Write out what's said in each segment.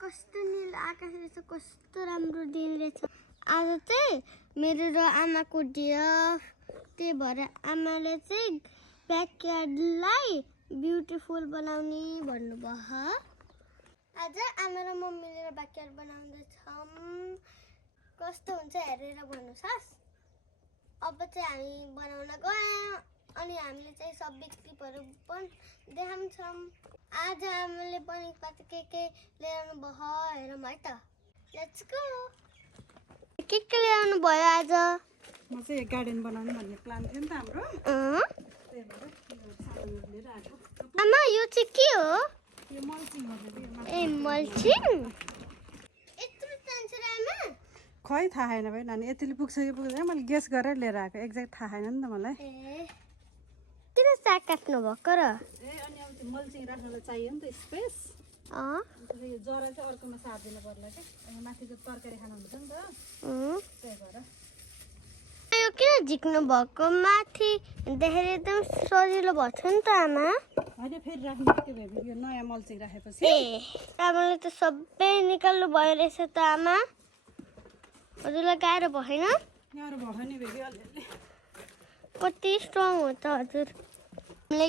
कस्तो नील आकाश रहेछ, कस्तो राम्रो दिन रहेछ। आज चाहिँ मेरो र आमाको डे अफ, त्यही भएर आमाले चाहिँ ब्याकयार्डलाई ब्युटिफुल बनाउने भन्नुभयो। आज आमा र म मिलेर ब्याकयार्ड बनाउँदैछौँ। कस्तो हुन्छ हेरेर भन्नुहोस्। अब चाहिँ हामी बनाउन गयौँ अनि हामीले चाहिँ सबै क्लिपहरू पनि देखाउँछौँ। आज आमाले पनि कति के ल्याउनु भयो हेरौँ है त। Let's go. के ल्याउनु भयो आज? म चाहिँ गार्डन बनाउनु भन्ने प्लान थियो नि त हाम्रो। त्यही भएर सामानहरू लिएर आएको। आमा यो चाहिँ के हो? यो मल्चिङ हो दिदी। ए मल्चिङ? यत्रो चाहिन्छ र आमा? खै थाहा छैन भाइ नानी, यतिले पुग्छ कि पुग्दैन मैले गेस गरेर लिएर आएको, एक्ज्याक्ट थाहा छैन नि त मलाई। ए किन साग काट्नु भएको र? अनि अब त्यो मल्चिङ राख्नलाई चाहियो नि त स्पेस। यो जरा चाहिँ अर्कोमा सार्दिनु पर्ला क्या, अनि माथिको तरकारी खानुहुन्छ नि त, त्यही भएर। यो किन झिक्नु भएको? माथि देखेर एकदम सजिलो भएको छ नि त आमा। होइन फेरि राख्नु के भयो यो नयाँ मल्चिङ राखेपछि। ए आमाले त सबै निकाल्नु भयो रहेछ त आमा। हजुरलाई गाह्रो भएन? गाह्रो भयो नि बेबी अलिअलि। कति स्ट्रङ हो त हजुर। हामीले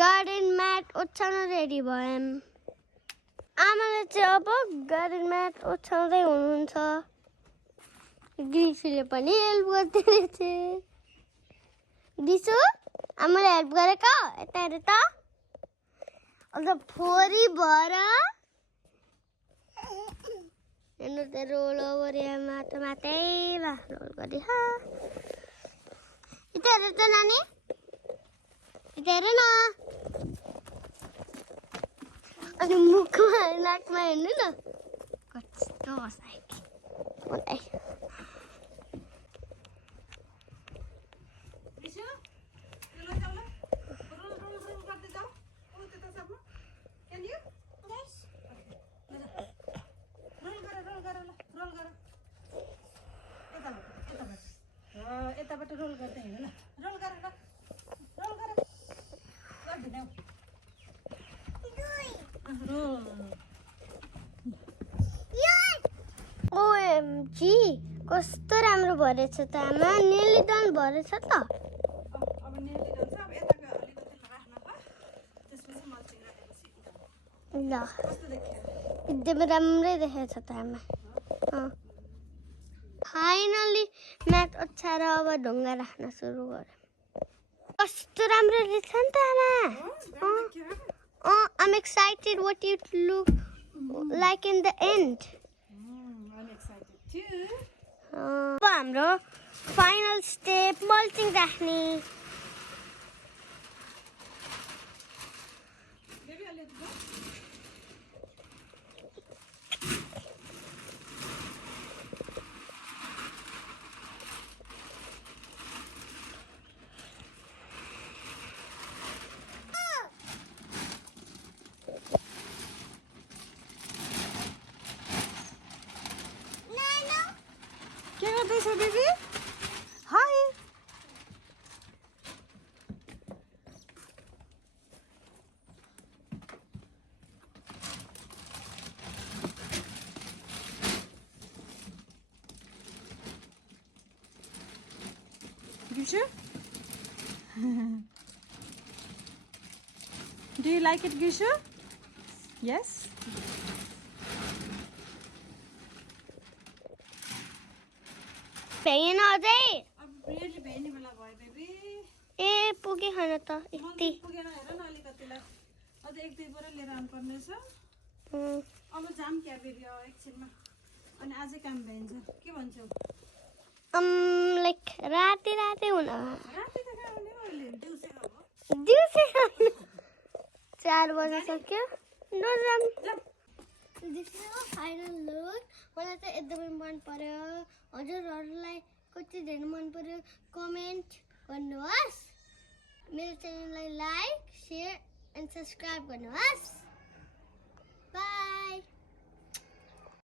गार्डन म्याट ओछ्याउन रेडी भयौँ। आमाले चाहिँ अब गार्डन म्याट ओछ्याउँदै हुनुहुन्छ। दिसुले पनि हेल्प गर्दै रहेछ। दिसु आमाले हेल्प गरेको यता हेर त। अन्त फोरी भएर हेर्नु त रोल ओभर यहाँ माटै रोल गरे। यता हेर त नानी, यता हेर न। अनि मुखमा नाकमा हेर्नु न कस्तो हँसायो मलाई। यताबाट रोल गर्दै हिँड्नु न, रोल गर रोल गर गर्दिनौ। ओएमजी कस्तो राम्रो भएछ त आमा। नेली डन भएछ त। अब नेली डन छ। अब यताको अलिकति राख्न ल, त्यसपछि मल्चिङ राखेपछि ल कस्तो देखियो? एकदमै राम्रै देखेछ त आमा। फाइनली म्याट ओछ्याएर अब ढुङ्गा राख्न सुरु गऱ्यौँ। कस्तो राम्रो रहेछ नि त आमा। I'm excited what it look like in the end. I'm excited too. अब हाम्रो फाइनल स्टेप मल्चिङ राख्ने। के गर्दैछ baby? Hi Gishu? Do you like it, Gishu? Yes? भएन अझै? अब रियली भेट्ने बेला भयो बेबी। ए पुगे खान त यति पुगेन हेर न अलिकतिलाई। अझ एक दुई बोरा लिएर आउनुपर्ने छ। अब जाम क्या बेबी अब एकछिनमा। अनि आजै काम भइन्छ। के भन्छौ? लाइक राति हुन। राति त कहाँ हुने अहिले दिउँसै अब। दिउँसै 4 बजिसक्यो। नजाम। This is our final look. मलाई चाहिँ एकदमै मन पर्यो। हजुरहरूलाई कति धेरै मन पर्यो कमेन्ट गर्नुहोस्। मेरो च्यानललाई लाइक, शेयर एन्ड सब्स्क्राइब गर्नुहोस्। बाई।